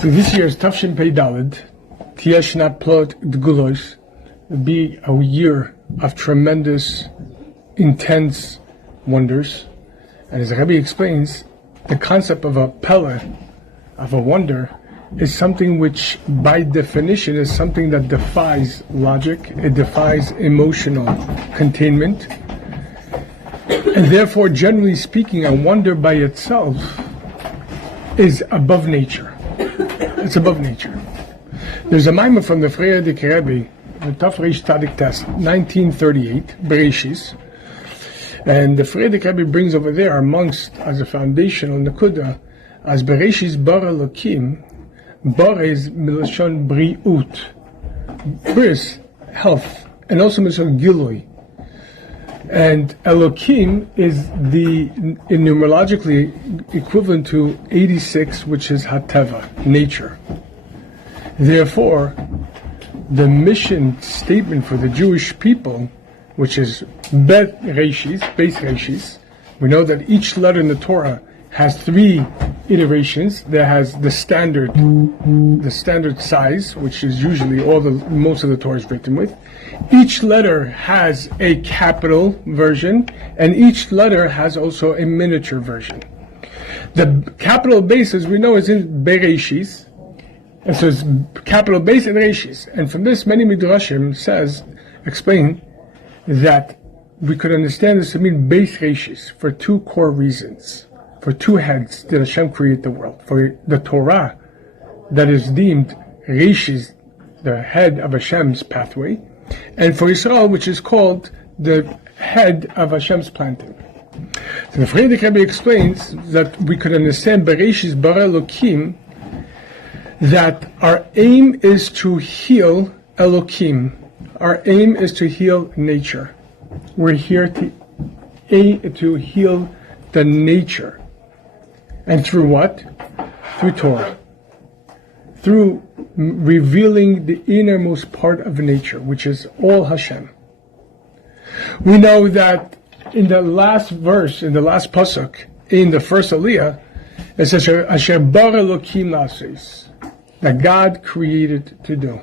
So this year's Tafshin Pei Daled, Tieshna Plot Dgulos, will be a year of tremendous, intense wonders. And as the Rebbe explains, the concept of a pele, of a wonder, is something which, by definition, is something that defies logic, it defies emotional containment, and therefore, generally speaking, a wonder by itself is above nature. It's above nature. There's a mimer from the Frierdiker Rebbe, the Tafresh Tzadik Test, 1938, Bereshis, and the Frierdiker Rebbe brings over there, amongst, as a foundational Nakuda, as Bereshis bara Elokim, bara is Machon briut, bris, health, and also Machon gilui. And Elokim is the numerologically equivalent to 86, which is Hateva, nature. Therefore, the mission statement for the Jewish people, which is Bet Reishis, base Reishis, we know that each letter in the Torah has 3 iterations. There has the standard size, which is usually most of the Torah is written with. Each letter has a capital version, and each letter has also a miniature version. The capital base, as we know, is in Bereshis, and so it's capital base and Reishis. And from this, many Midrashim explain that we could understand this to mean base Reishis for 2 core reasons. For 2 heads did Hashem create the world. For the Torah, that is deemed Reishis, the head of Hashem's pathway, and for Israel, which is called the head of Hashem's planting. So the Frierdiker Rebbe explains that we could understand Bereshis bara Elokim, that our aim is to heal Elokim. Our aim is to heal nature. We're here to heal the nature. And through what? Through Torah. Through revealing the innermost part of nature, which is all Hashem. We know that in the last verse, in the last pasuk, in the first aliyah, it says, Asher bara Elokim la'asos, that God created to do.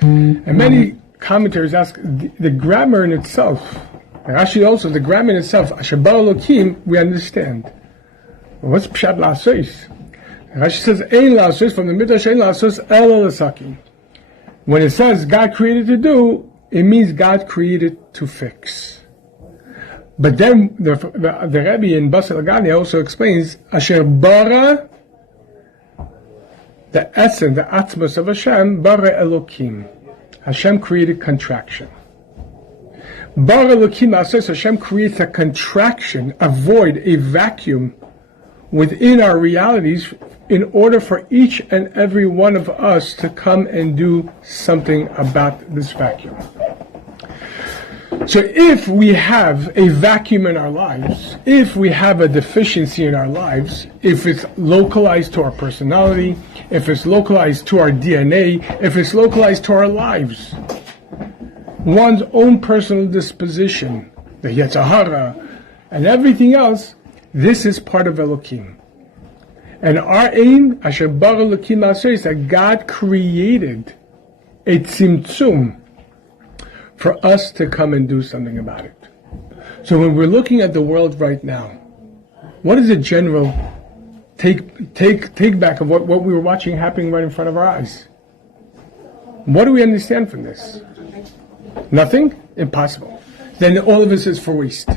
And many commentators ask, the grammar in itself, and actually also the grammar in itself, Asher bara Elokim, we understand. What's pshat la'asos? Rashi says, Ein la'asos, from the Midrash, Ein la'asos ela l'sakim. When it says God created to do, it means God created to fix. But then the Rebbe in Basel Agani also explains, Asher bara, the essence, the atmos of Hashem, bara Elokim. Hashem created contraction. Bara Elokim la'asos, Hashem creates a contraction, a void, a vacuum within our realities, in order for each and every one of us to come and do something about this vacuum. So if we have a vacuum in our lives, if we have a deficiency in our lives, if it's localized to our personality, if it's localized to our DNA, if it's localized to our lives, one's own personal disposition, the Yetzer Hara, and everything else, this is part of Elokim. And our aim, Asher bara Elokim la'asos, is that God created a tzimtzum for us to come and do something about it. So when we're looking at the world right now, what is the general take back of what we were watching happening right in front of our eyes? What do we understand from this? Nothing? Impossible. Then all of this is for waste.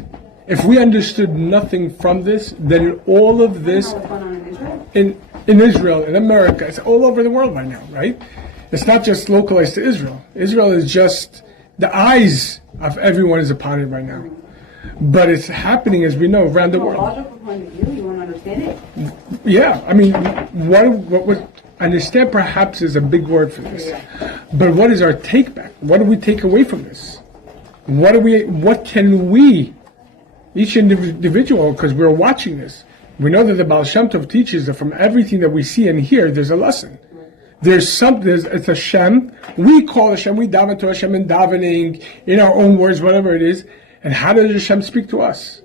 If we understood nothing from this, then all of this in Israel, in America, it's all over the world right now, right? It's not just localized to Israel. Israel is just, the eyes of everyone is upon it right now. But it's happening, as we know, around the world. Logical point of view, you want to understand it? Yeah, I mean, what understand perhaps is a big word for this. But what is our take back? What do we take away from this? What can we, each individual, because we're watching this, we know that the Baal Shem Tov teaches that from everything that we see and hear, there's a lesson. It's Hashem. We call Hashem, we daven to Hashem in davening, in our own words, whatever it is. And how does Hashem speak to us?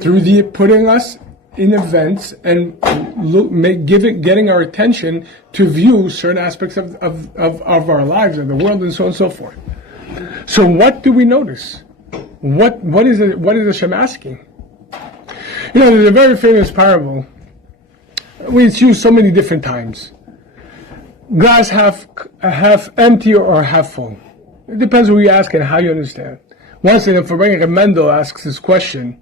Through putting us in events and getting our attention to view certain aspects of our lives and the world and so on and so forth. So what do we notice? What is Hashem asking? There's a very famous parable. It's used so many different times. Glass half empty or half full. It depends who you ask and how you understand. Once in a Fabrengen Mendel asks this question.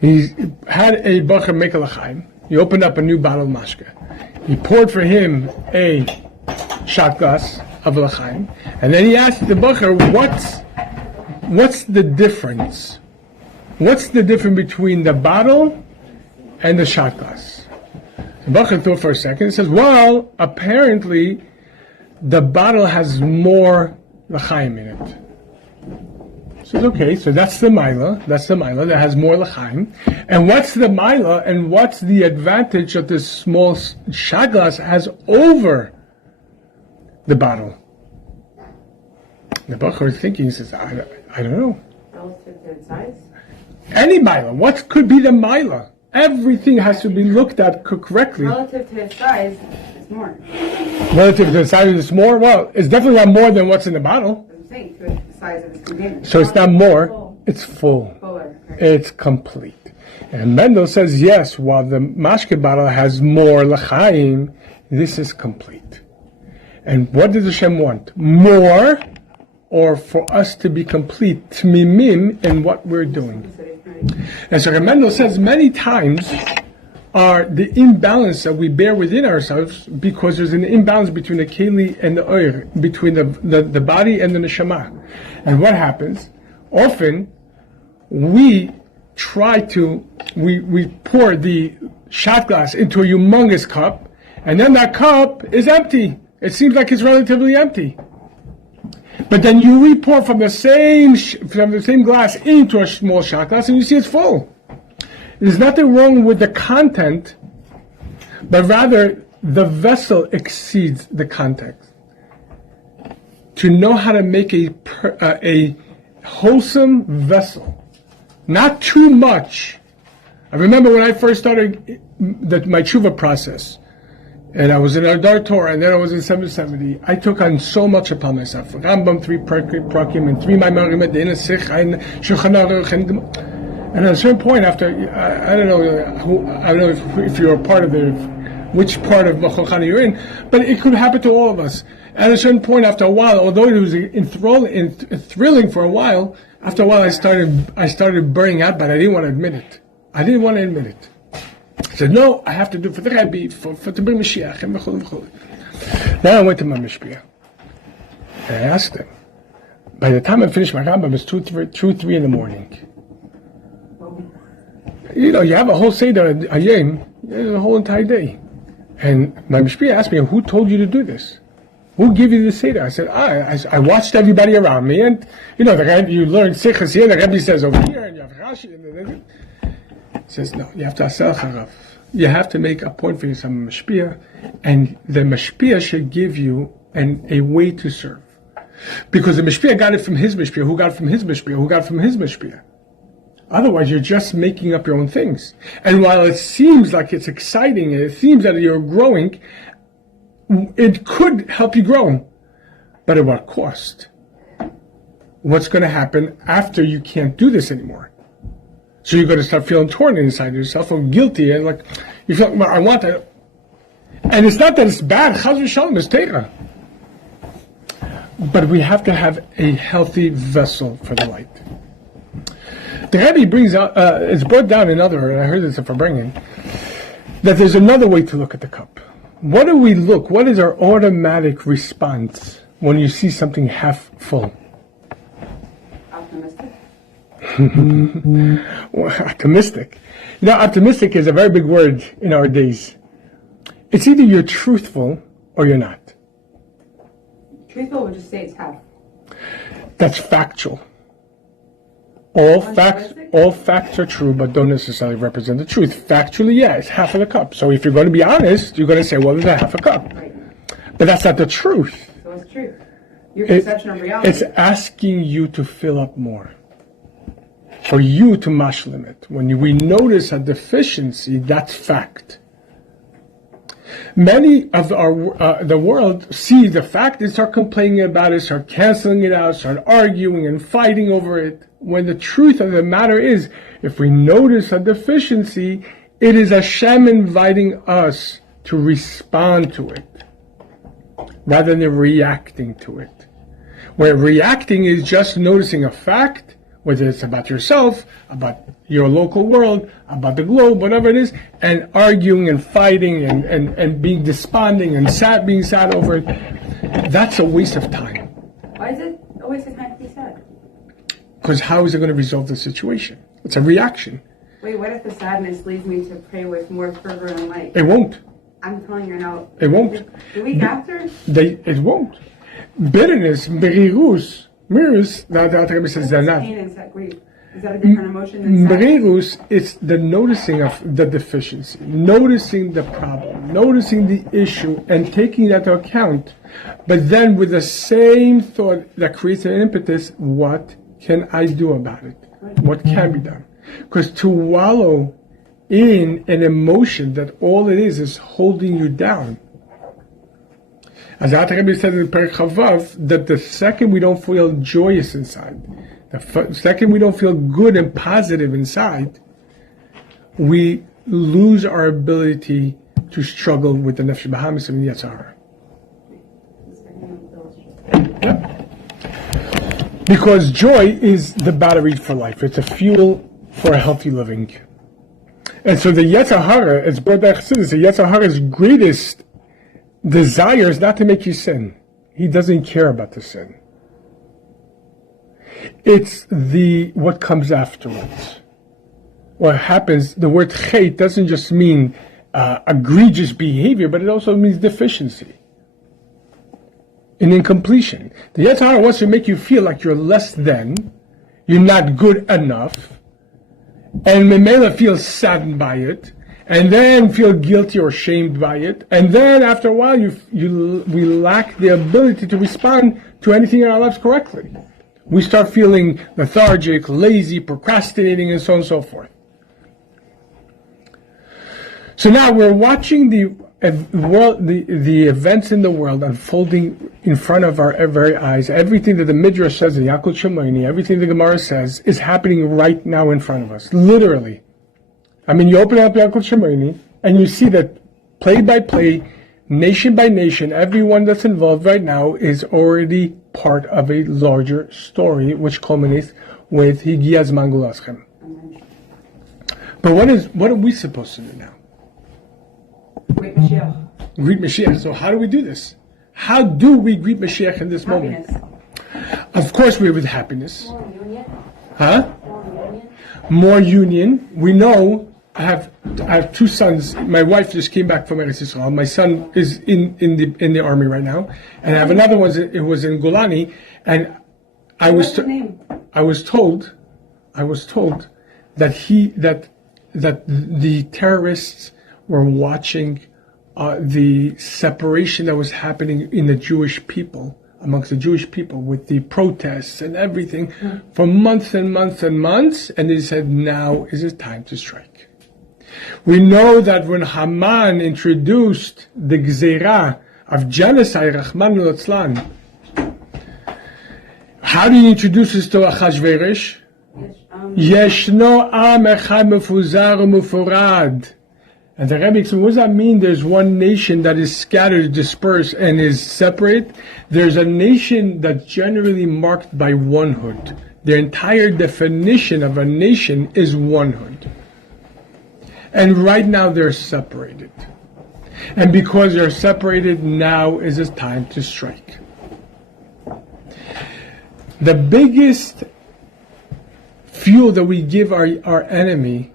He had a bacher make a l'chaim. He opened up a new bottle of mashke. He poured for him a shot glass of l'chaim, and then he asked the bacher, "What's the difference? What's the difference between the bottle and the shot glass?" The bacher thought for a second. He says, "Well, apparently, the bottle has more l'chaim in it." Says, okay, so that's the Mila that has more l'chaim. And what's the Mila and what's the advantage that this small shot glass has over the bottle? The bacher is thinking, he says, I don't know. Relative to its size? Any Mila. What could be the Mila? Everything has to be looked at correctly. Relative to its size, it's more. Relative to the size, it's more? Well, it's definitely not more than what's in the bottle. I'm saying, to the size of its container. So it's not more, it's full. Fuller. Right. It's complete. And Mendel says, yes, while the mashke bottle has more l'chaim, this is complete. And what does Hashem want? More, or for us to be complete, tmimim, in what we're doing. And so Mendel says many times are the imbalance that we bear within ourselves because there's an imbalance between the keli and the oir, between the body and the neshama. And what happens? Often we pour the shot glass into a humongous cup, and then that cup is empty. It seems like it's relatively empty. But then you re-pour from the same glass into a small shot glass, and you see it's full. There's nothing wrong with the content, but rather the vessel exceeds the context. To know how to make a wholesome vessel, not too much. I remember when I first started my tshuva process, and I was in Adar Torah, and then I was in 770. I took on so much upon myself. Rambam 3 prakim and 3 Maimarim at the Inner Sich and Shulchan Aruch, and at a certain point, after I don't know if you're a part of which part of Machon you're in, but it could happen to all of us. At a certain point, after a while, although it was thrilling for a while, after a while I started burning out, but I didn't want to admit it. I said, no, I have to do for the Rebbe, to bring Mashiach, and v'chol. Then I went to my Mishpia, and I asked him. By the time I finished my Rambam, it was 2, 3 in the morning. You have a whole Seder, a Yom, the whole entire day. And my Mishpia asked me, who told you to do this? Who gave you the Seder? I said, I watched everybody around me, and, you learn Sichas here, the Rebbe says over here, and you have Rashi, and he says, no, you have to asel charav. You have to make a point for yourself, Mashpia, and the Mashpia should give you a way to serve. Because the Mashpia got it from his Mashpia, who got it from his Mashpia, who got it from his Mashpia. Otherwise, you're just making up your own things. And while it seems like it's exciting, and it seems that you're growing, it could help you grow. But at what cost? What's going to happen after you can't do this anymore? So you're going to start feeling torn inside yourself or guilty, and like you feel, well, I want that. And it's not that it's bad. Chaz v'shalom is teira. But we have to have a healthy vessel for the light. The Rebbe brings out, it's brought down and I heard this from bringing, that there's another way to look at the cup. What do we look? What is our automatic response when you see something half full? Optimistic. Well, optimistic. Optimistic is a very big word in our days. It's either you're truthful or you're not. Truthful would just say it's half. That's factual. All facts are true, but don't necessarily represent the truth. Factually, yeah, it's half of the cup. So if you're going to be honest, you're going to say, well, there's a half a cup. Right. But that's not the truth. So what's truth? Your perception of reality. It's asking you to fill up more. for you to mashlim it. When we notice a deficiency, that's fact. Many of the world see the fact and start complaining about it, start canceling it out, start arguing and fighting over it. When the truth of the matter is, if we notice a deficiency, it is Hashem inviting us to respond to it, rather than reacting to it. Where reacting is just noticing a fact, whether it's about yourself, about your local world, about the globe, whatever it is, and arguing and fighting and being desponding and being sad over it. That's a waste of time. Why is it a waste of time to be sad? Because how is it going to resolve the situation? It's a reaction. Wait, what if the sadness leads me to pray with more fervor and light? It won't. I'm telling you now. It won't. The week after? It won't. Bitterness, merirus, the Alter Rebbe says What's zanat. pain and sad grief? Is that a different emotion than sadness? Merirus, it's the noticing of the deficiency, noticing the problem, noticing the issue, and taking that into account. But then with the same thought that creates an impetus, what can I do about it? What can be done? Because to wallow in an emotion that all it is holding you down. As Alter Rebbe said in Perek Chavav, that the second we don't feel joyous inside, the second we don't feel good and positive inside, we lose our ability to struggle with the Nefesh Bahamis and Yetzer Hara. Because joy is the battery for life. It's a fuel for a healthy living. And so the Yetzer Hara, it's brought by Chassidus, the Yetzer Hara's greatest desire is not to make you sin. He doesn't care about the sin. It's what comes afterwards. What happens, the word chet doesn't just mean egregious behavior, but it also means deficiency. An incompletion. The Yetzer Hara wants to make you feel like you're less than, you're not good enough, and Memela feels saddened by it, and then feel guilty or shamed by it, and then after a while we lack the ability to respond to anything in our lives correctly. We start feeling lethargic, lazy, procrastinating, and so on and so forth. So now we're watching the events in the world unfolding in front of our very eyes. Everything that the Midrash says, the Yakut Shemaini, everything the Gemara says is happening right now in front of us, literally. I mean, you open up Yakut Shemaini and you see that play by play, nation by nation, everyone that's involved right now is already part of a larger story, which culminates with Higiyaz Mangulaschem. But what are we supposed to do now? Greet Mashiach. Greet Mashiach. So how do we do this? How do we greet Mashiach in this moment? Of course, we're with happiness. More union. Huh? More union. More union. We know. I have two sons. My wife just came back from Eretz Yisrael. My son is in the army right now, and I have another one. It was in Golani, and What's the name? I was told that the terrorists were watching the separation that was happening in the Jewish people, amongst the Jewish people, with the protests and everything for months and months and months, and they said, now is it time to strike. We know that when Haman introduced the Gzeira of genocide, Rahman al-Atzlan, how did he introduce this to Achashverosh? Yeshno am echad mefuzar umufurad. And the Rebbe explains, what does that mean? There's one nation that is scattered, dispersed, and is separate. There's a nation that's generally marked by onehood. The entire definition of a nation is onehood. And right now they're separated. And because they're separated, now is the time to strike. The biggest fuel that we give our enemy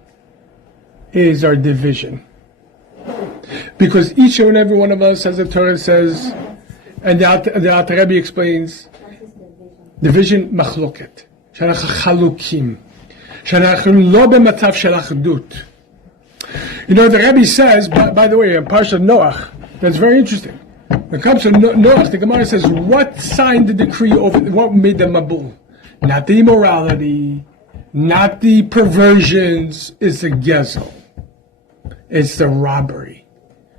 is our division. Because each and every one of us, as the Torah says, and the Alter Rebbe explains, division machloket, she'anachnu chalukim, she'anachnu lo b'matzav shel achdut. You know, the Rebbe says, by the way, in Parshat Noach, that's very interesting. When it comes to Noach, the Gemara says, what signed the decree over, what made the mabul? Not the immorality, not the perversions, it's the gezel. It's the robbery.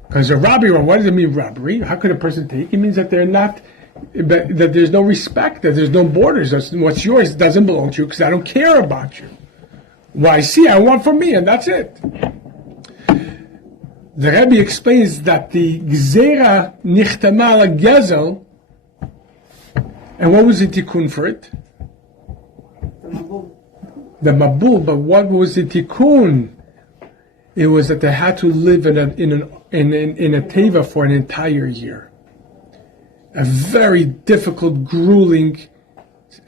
Because a robbery, well, what does it mean, robbery? How could a person take? It means that they're not, that there's no respect, that there's no borders. That's, what's yours doesn't belong to you because I don't care about you. What I see, I want for me, and that's it. The Rebbe explains that the Gzera Nichtama ala Gezel, and what was the tikkun for it? The Mabul, but what was the tikkun? It was that they had to live in a teva for an entire year. A very difficult, grueling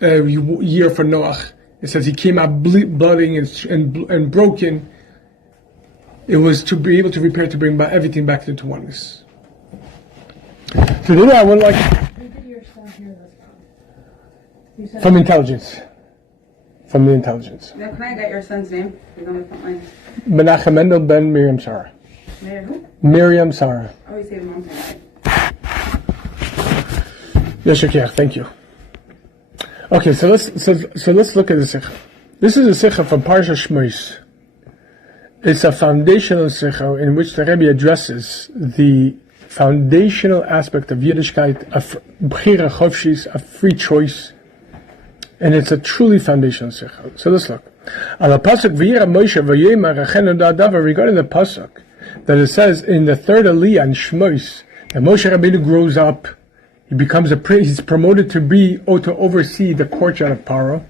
year for Noach. It says he came out blooding and broken. It was to be able to repair, to bring everything back into oneness. So then I would like from intelligence. From the intelligence. Now, can I get your son's name? He's on the front line. Menachem Mendel ben Miriam Sarah. Mayor who? Miriam Sarah. Oh, you say the mom's name. Yeshakir, thank you. Okay, so let's look at the sikha. This is a sikha from Parsha Shmos. It's a foundational sikha in which the Rebbe addresses the foundational aspect of Yiddishkeit, of bchira chofshis, of free choice, and it's a truly foundational sikha. So let's look. Regarding the pasuk that it says in the third aliyah in Shmos that Moshe Rabbeinu grows up, he becomes he's promoted to oversee the courtyard of Paro.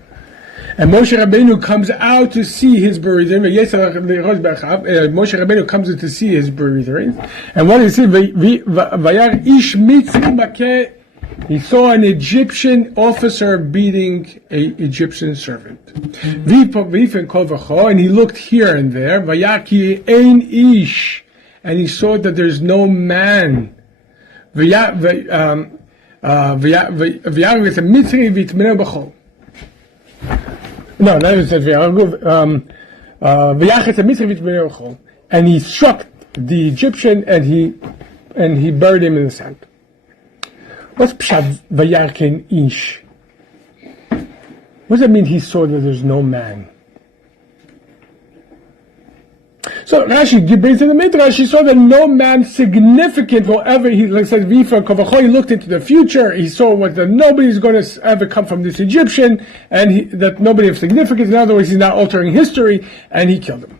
And Moshe Rabbeinu comes out to see his buried. Moshe Rabbeinu comes in to see his buried. And what does he say? He saw an Egyptian officer beating an Egyptian servant. And he looked here and there. And he saw that there's no man. No, not even says and he struck the Egyptian and he buried him in the sand. What's pshat vayarken ish? What does that mean? He saw that there's no man. So Rashi brings in the Midrash. He saw that no man significant will ever. He says Vifa Kovacho. He looked into the future. He saw that nobody's going to ever come from this Egyptian, and that nobody of significance. In other words, he's not altering history, and he killed him.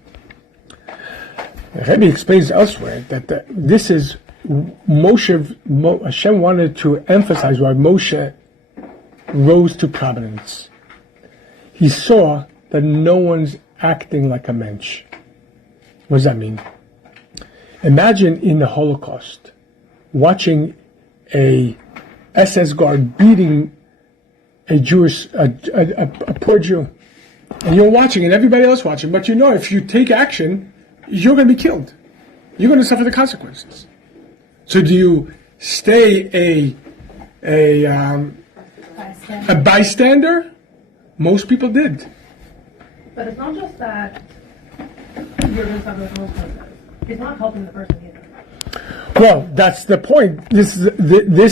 The Rebbe explains elsewhere that this is Hashem wanted to emphasize why Moshe rose to prominence. He saw that no one's acting like a mensch. What does that mean? Imagine in the Holocaust, watching a SS guard beating a poor Jew. And you're watching and everybody else watching, but you know if you take action, you're going to be killed. You're going to suffer the consequences. So do you stay a bystander? Most people did. But it's not just that you're going to suffer the consequences. It's not helping the person either. Well, that's the point. This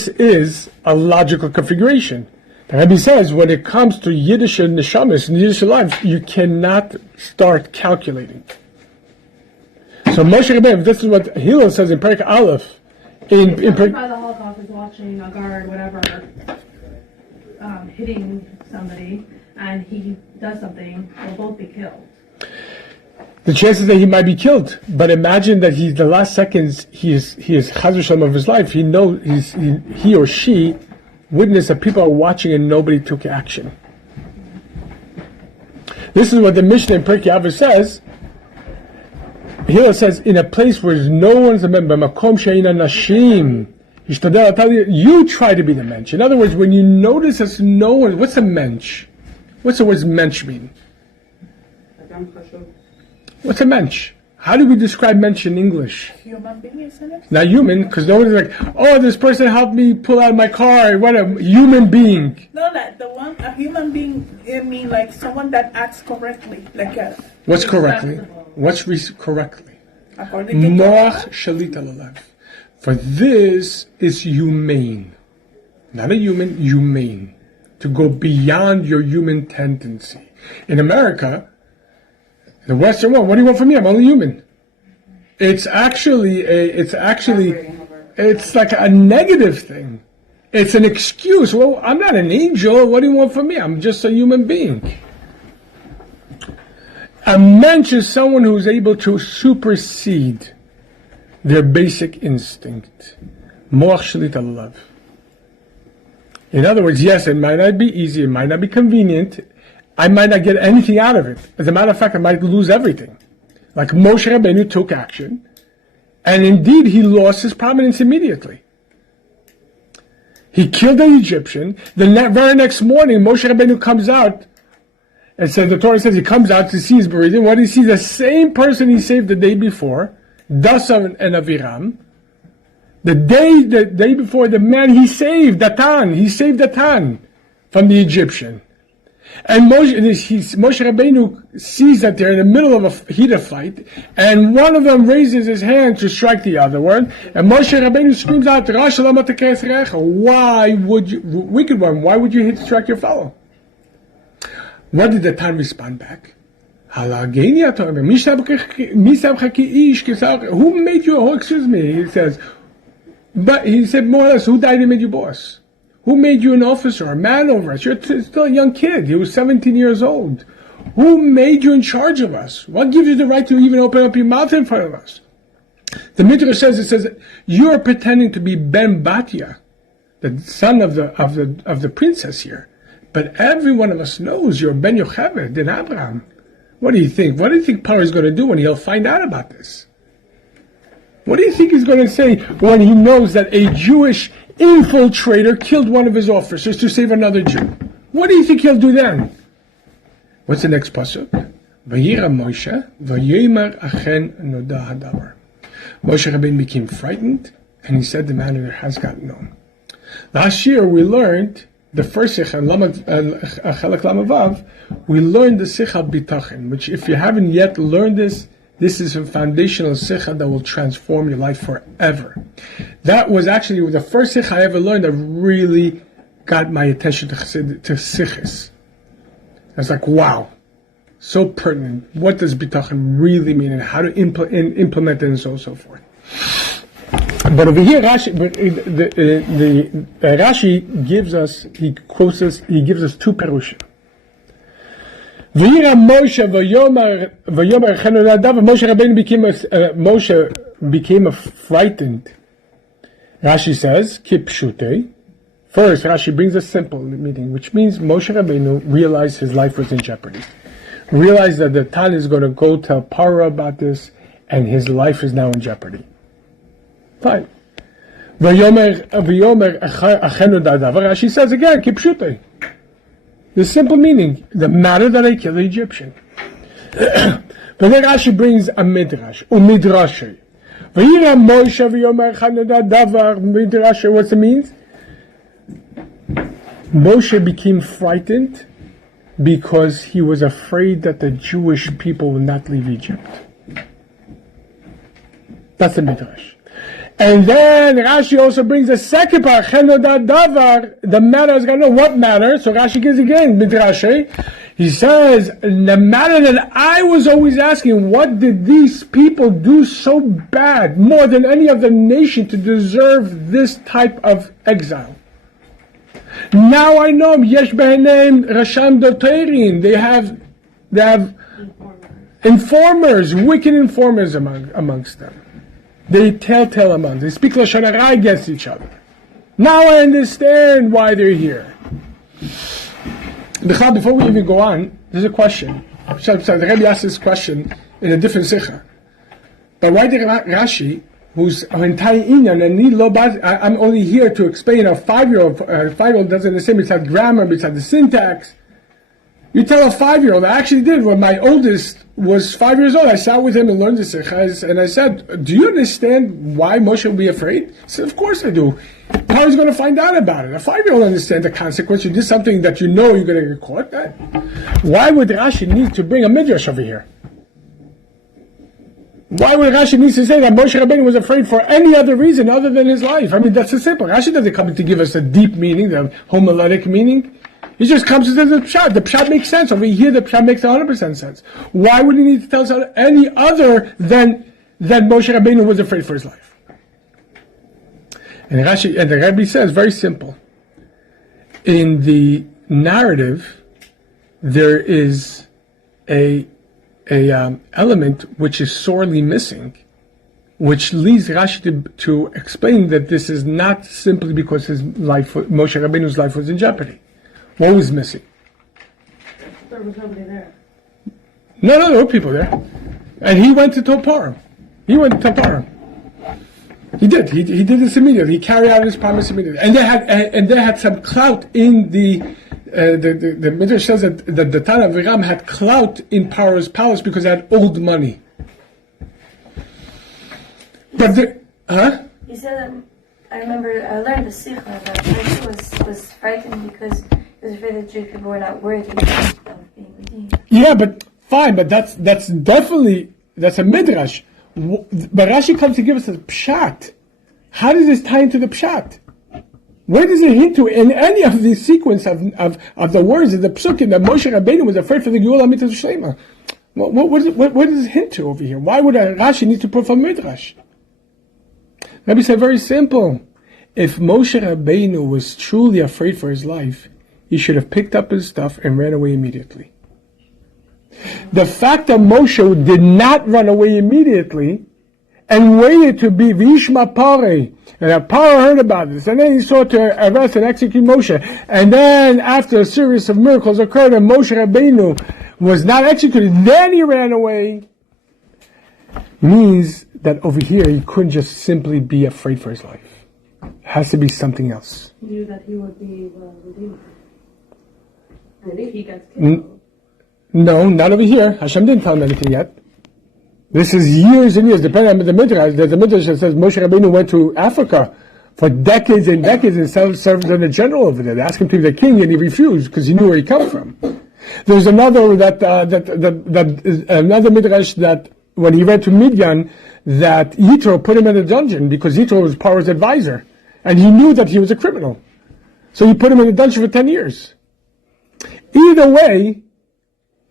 is a logical configuration. The Rebbe says when it comes to Yiddish and neshamas and Yiddish lives, you cannot start calculating. So Moshe Rabbeinu, this is what Hillel says in Perek Aleph. By the Holocaust is watching a guard, whatever, hitting somebody, and he does something, they'll both be killed. The chances that he might be killed, but imagine that the last seconds he is Chaz v'Shalom of his life. He knows he or she witnessed that people are watching and nobody took action. This is what the Mishnah in Perkei Avos says. Hillel says, in a place where no one's a member, Makom she'ina nashim, you try to be the mensch. In other words, when you notice there's no one, what's a mensch? What's the word mensch mean? What's a mensch? How do we describe mensch in English? Human being, isn't it? Not human, because nobody's like, oh, this person helped me pull out my car. What a human being. No, like a human being, I mean like someone that acts correctly, like a. What's correctly? What's correctly? According to Moach shalit alalev. For this is humane. Not a human, humane. To go beyond your human tendency. In America, the Western world, what do you want from me? I'm only human. It's like a negative thing. It's an excuse. Well, I'm not an angel. What do you want from me? I'm just a human being. A mensch is someone who's able to supersede their basic instinct. Moach shlita love. In other words, yes, it might not be easy, it might not be convenient, I might not get anything out of it. As a matter of fact, I might lose everything. Like Moshe Rabbeinu took action, and indeed he lost his prominence immediately. He killed the Egyptian. The very next morning, Moshe Rabbeinu comes out, and says, the Torah says he comes out to see his bereavement. What he sees, the same person he saved the day before, Dasan and Aviram. The day before, the man he saved Datan from the Egyptian. And Moshe Rabbeinu sees that they're in the middle of a heated fight, and one of them raises his hand to strike the other one, and Moshe Rabbeinu screams out, why would you, wicked one, why would you hit strike your fellow? What did Datan respond back? Who made you, excuse me, he says, but he said more or less, who died and made you boss? Who made you an officer, a man over us? You're still a young kid. He was 17 years old. Who made you in charge of us? What gives you the right to even open up your mouth in front of us? The Midrash says, you're pretending to be Ben Batya, the son of the princess here. But every one of us knows you're Ben Yocheved in Abraham. What do you think? What do you think Paro is going to do when he'll find out about this? What do you think he's going to say when he knows that a Jewish infiltrator killed one of his officers to save another Jew? What do you think he'll do then? What's the next pasuk? Vayira Moshe, vayomer achen noda hadavar. Moshe Rabbeinu became frightened, and he said the matter has gotten known. Last year we learned the first Sikha, Chelek Lamavav, we learned the Sikha Bitachon, which if you haven't yet learned this is a foundational Sikha that will transform your life forever. That was actually the first Sikha I ever learned that really got my attention to Sikhis. I was like, wow, so pertinent. What does Bitachon really mean and how to implement it and so forth. But over here, Rashi gives us, he gives us two perushim. V'yira Moshe v'yomer chenu nadav. Moshe Rabbeinu became frightened. Rashi says, kipshutei. First, Rashi brings a simple meaning, which means Moshe Rabbeinu realized his life was in jeopardy. Realized that the Tan is going to go tell Paro about this, and his life is now in jeopardy. Fine. V'yomer achenu nadav. Rashi says again, kipshutei. The simple meaning, the matter that I killed the Egyptian. But then Rashi brings a midrash, umidrashi. V'yira Moshe v'yomer achenu nadav. Midrash, what's it mean? Moshe became frightened because he was afraid that the Jewish people would not leave Egypt. That's the midrash. And then Rashi also brings a second part, davar, the matter is going to know what matter. So Rashi gives again, midrash. He says, the matter that I was always asking, what did these people do so bad, more than any other nation, to deserve this type of exile? Now I know, yesh behenem rasham doterin. They have informers, wicked informers amongst them. They telltale among them. They speak Lashon Hara against each other. Now I understand why they're here. Before we even go on, there's a question. The Rebbe asked this question in a different sikha. But why did Rashi, who's entire inyan, and I'm only here to explain a 5-year-old doesn't understand besides grammar, besides the syntax. You tell a 5-year-old, I actually did when my oldest was 5 years old. I sat with him and learned the Sikhas, and I said, do you understand why Moshe will be afraid? He said, of course I do. How is he going to find out about it? A 5-year-old understands the consequence. You did something that you know you're going to get caught. Why would Rashi need to bring a midrash over here? Why would Rashi need to say that Moshe Rabbeinu was afraid for any other reason other than his life? I mean, that's so simple. Rashi doesn't come to give us a deep meaning, the homiletic meaning. He just comes to the pshat. The pshat makes sense. Over here, the pshat makes 100% sense. Why would he need to tell us any other than that Moshe Rabbeinu was afraid for his life? And the Rebbe says, very simple. In the narrative, there is a element which is sorely missing, which leads Rashi to explain that this is not simply because Moshe Rabbeinu's life was in jeopardy. What was missing? There was nobody there. No, there were people there. And he went to Toparim. He did. He did this immediately. He carried out his promise immediately. And they had some clout in the Midrash says that the Tana of Viram had clout in Paro's palace because they had old money. But He said, I remember I learned the sikha that Moshe was frightened because he was afraid that Jewish people were not worthy of being redeemed. Yeah, but fine, but that's definitely a midrash. But Rashi comes to give us a pshat. How does this tie into the pshat? Where does it hint to in any of the sequence of the words of the psukim that Moshe Rabbeinu was afraid for the Geula Mitzvah Shlema? What does it hint to over here? Why would Rashi need to put from midrash? Rabbi said very simple. If Moshe Rabbeinu was truly afraid for his life, he should have picked up his stuff and ran away immediately. The fact that Moshe did not run away immediately and waited to be Vishma Pare, and Pare heard about this, and then he sought to arrest and execute Moshe, and then after a series of miracles occurred and Moshe Rabbeinu was not executed, then he ran away, means that over here he couldn't just simply be afraid for his life. It has to be something else. He knew that he would be redeemed. And if he gets killed. No, not over here. Hashem didn't tell him anything yet. This is years and years, depending on the Midrash. There's a Midrash that says Moshe Rabbeinu went to Africa for decades and decades and served as a general over there. They asked him to be the king and he refused because he knew where he come from. There's another another Midrash that when he went to Midian, that Yitro put him in a dungeon because Yitro was Paro's advisor. And he knew that he was a criminal. So he put him in a dungeon for 10 years. Either way,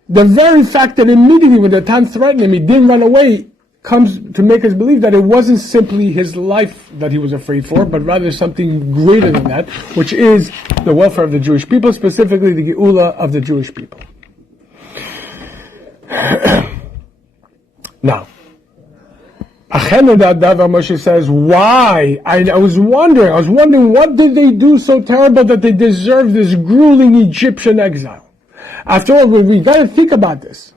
the very fact that immediately when the Tan threatened him, he didn't run away, comes to make us believe that it wasn't simply his life that he was afraid for, but rather something greater than that, which is the welfare of the Jewish people, specifically the Geula of the Jewish people. Now, Moshe says, why? I was wondering, what did they do so terrible that they deserve this grueling Egyptian exile? After all, we got to think about this.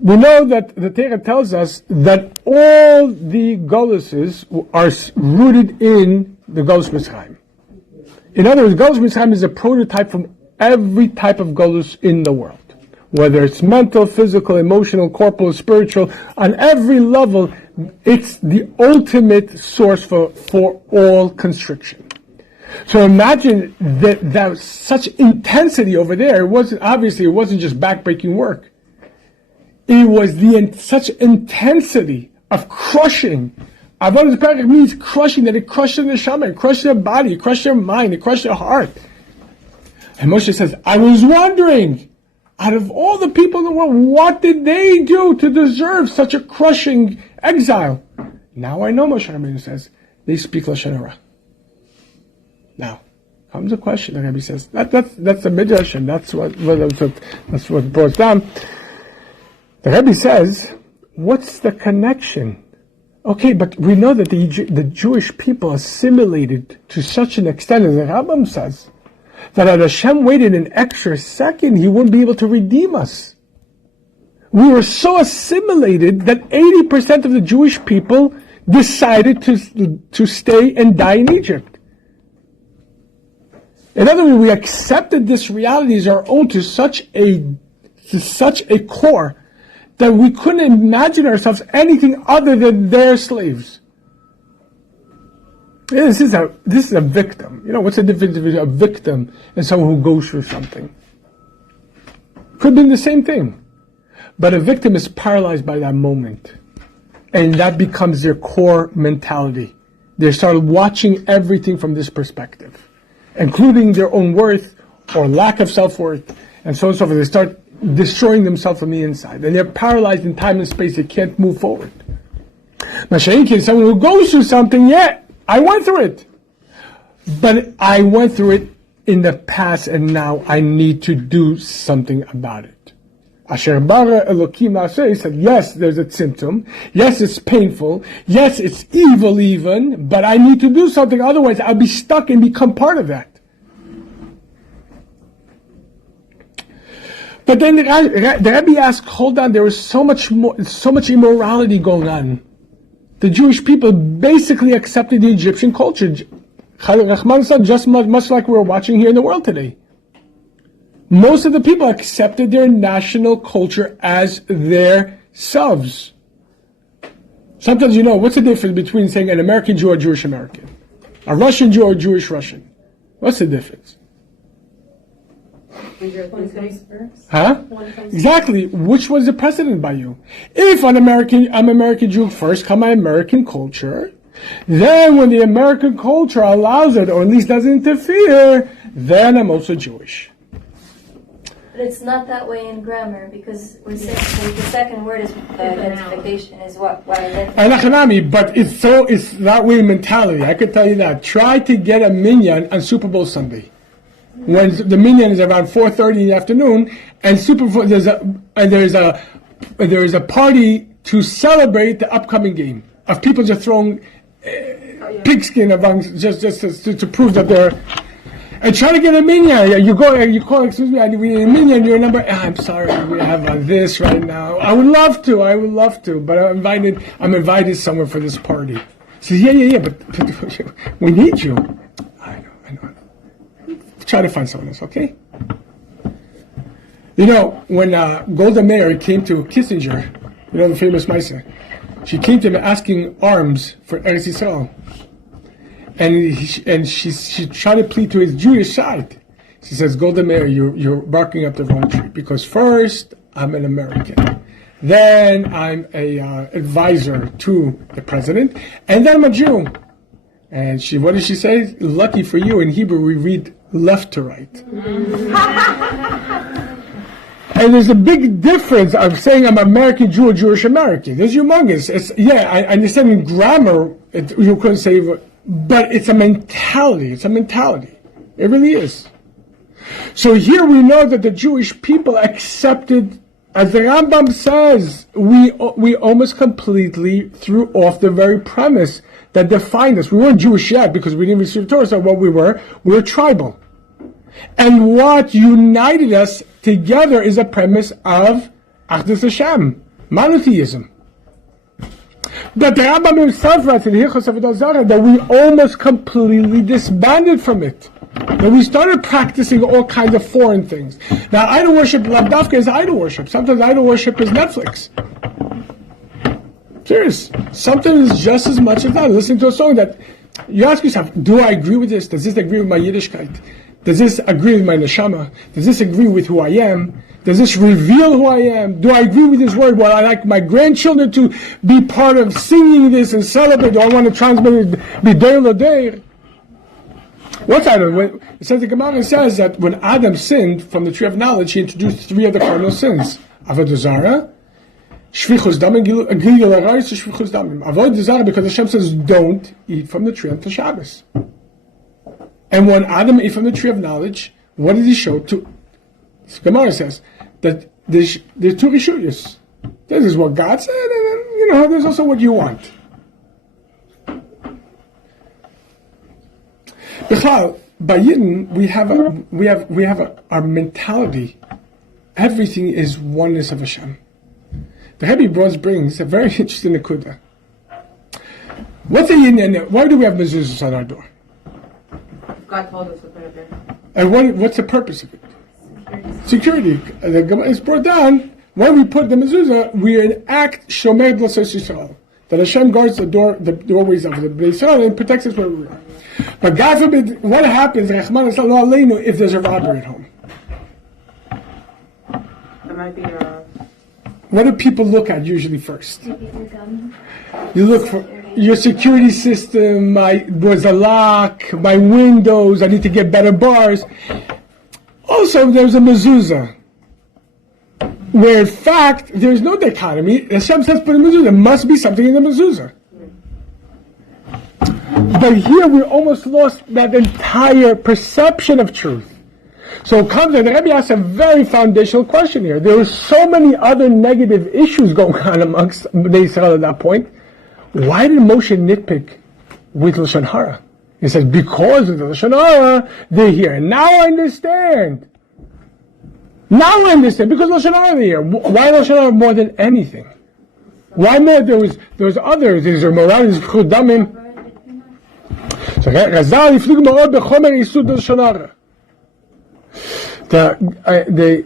We know that the Torah tells us that all the Goluses are rooted in the Golus Mitzrayim. In other words, Golus Mitzrayim is a prototype from every type of Golus in the world. Whether it's mental, physical, emotional, corporal, spiritual, on every level, it's the ultimate source for all constriction. So imagine that such intensity over there. It wasn't just backbreaking work. It was such intensity of crushing. Avodas Perek means crushing, that it crushed their neshama, it crushed their body, it crushed their mind, it crushed their heart. And Moshe says, I was wondering, out of all the people in the world, what did they do to deserve such a crushing exile? Now I know, Moshe Rabbeinu says, they speak Lashon Hara. Now, comes a question. The Rebbe says that's the midrash, and that's what brought down. The Rebbe says, "What's the connection?" Okay, but we know that the Jewish people assimilated to such an extent, as the Rambam says, that had Hashem waited an extra second, He wouldn't be able to redeem us. We were so assimilated that 80% of the Jewish people decided to stay and die in Egypt. In other words, we accepted this reality as our own to such a core that we couldn't imagine ourselves anything other than their slaves. This is a victim. You know, what's the difference between a victim and someone who goes through something? Could be the same thing. But a victim is paralyzed by that moment. And that becomes their core mentality. They start watching everything from this perspective, including their own worth, or lack of self-worth, and so on and so forth. They start destroying themselves from the inside, and they're paralyzed in time and space. They can't move forward. Machon is someone who goes through something. Yeah, I went through it, but I went through it in the past, and now I need to do something about it. Asher bara Elokim Laseh said, yes, there's a symptom. Yes, it's painful. Yes, it's evil even, but I need to do something. Otherwise, I'll be stuck and become part of that. But then the Rebbe asked, hold on, there was so much immorality going on. The Jewish people basically accepted the Egyptian culture, just much like we're watching here in the world today. Most of the people accepted their national culture as their selves. Sometimes, what's the difference between saying an American Jew or Jewish American? A Russian Jew or Jewish Russian? What's the difference? Huh? Exactly. Which was the precedent by you? If I'm American Jew first, come my American culture. Then when the American culture allows it, or at least doesn't interfere, then I'm also Jewish. But it's not that way in grammar, because we're saying the second word is identification, is what identification. But it's that way in mentality. I can tell you that. Try to get a minyan on Super Bowl Sunday, when the minyan is around 4:30 in the afternoon, and there's a party to celebrate the upcoming game of people just throwing pigskin among just to prove that they're. And try to get a minyan. You call, excuse me, we need a minyan, your number. I'm sorry, we have this right now. I would love to, but I'm invited somewhere for this party. He says, yeah, but we need you. I know. Try to find someone else, okay? When Golda Meir came to Kissinger, the famous Meise, she came to him asking arms for Eretz Yisrael. And she tried to plead to his Jewish side. She says, Golda Meir, you're barking up the wrong tree. Because first, I'm an American. Then I'm a advisor to the president. And then I'm a Jew. And what did she say? Lucky for you, in Hebrew we read left to right. And there's a big difference of saying I'm American Jew or Jewish American. There's humongous. I understand in grammar, you couldn't say... But it's a mentality. It really is. So here we know that the Jewish people accepted, as the Rambam says, we almost completely threw off the very premise that defined us. We weren't Jewish yet because we didn't receive the Torah, so what we were tribal. And what united us together is a premise of Achdus Hashem, monotheism. But the Rambam himself writes in Hilchos Avodah Zarah that we almost completely disbanded from it. That we started practicing all kinds of foreign things. Now, idol worship, Lavdavka is idol worship. Sometimes idol worship is Netflix. Serious. Sometimes it's just as much as that. Listening to a song that you ask yourself, do I agree with this? Does this agree with my Yiddishkeit? Does this agree with my neshama? Does this agree with who I am? Does this reveal who I am? Do I agree with this word? Well, I like my grandchildren to be part of singing this and celebrate. Do I want to transmit it b'deir l'deir? What's that? It says, the Gemara says that when Adam sinned from the tree of knowledge, he introduced 3 of the cardinal sins. Avodah Zarah, Shvichus Damim, Gilgal Arayis, Shvichus Damim. Avodah Zarah, because Hashem says, don't eat from the tree until Shabbos. And when Adam ate from the tree of knowledge, what did he show? Gemara says that there's 2 rishuyos. This is what God said, and then, there's also what you want. B'chal, by Yidden, we have our mentality. Everything is oneness of Hashem. The Rebbe brings a very interesting nekuda. What's a Yidden? Why do we have mezuzahs on our door? God told us to put it there. And what's the purpose of it? Security. It's brought down. When we put the mezuzah, we enact Shomer B'Lasos Yisrael, that Hashem guards the doorways of the Bnei Yisrael and protects us where we are. But God forbid, what happens, Rachman Yisrael Aleinu, if there's a robber at home? There might be What do people look at usually first? You look for your security system. Was a lock. My windows. I need to get better bars. Also, there's a mezuzah, where in fact there's no dichotomy. Hashem says, "Put a mezuzah." There must be something in the mezuzah. But here we almost lost that entire perception of truth. So it comes, and the Rebbe asks a very foundational question here. There were so many other negative issues going on amongst Bnei Israel at that point. Why did Moshe nitpick with Lashon Hara? He says, because of the Lashon Hara, they're here. And now I understand. Because Lashon Hara they're here. Why Lashon Hara more than anything? Why more? There was others. There's Moran, there's Chudamim. So Razal yiflig מאוד בחומר ייסוד לשון הרע.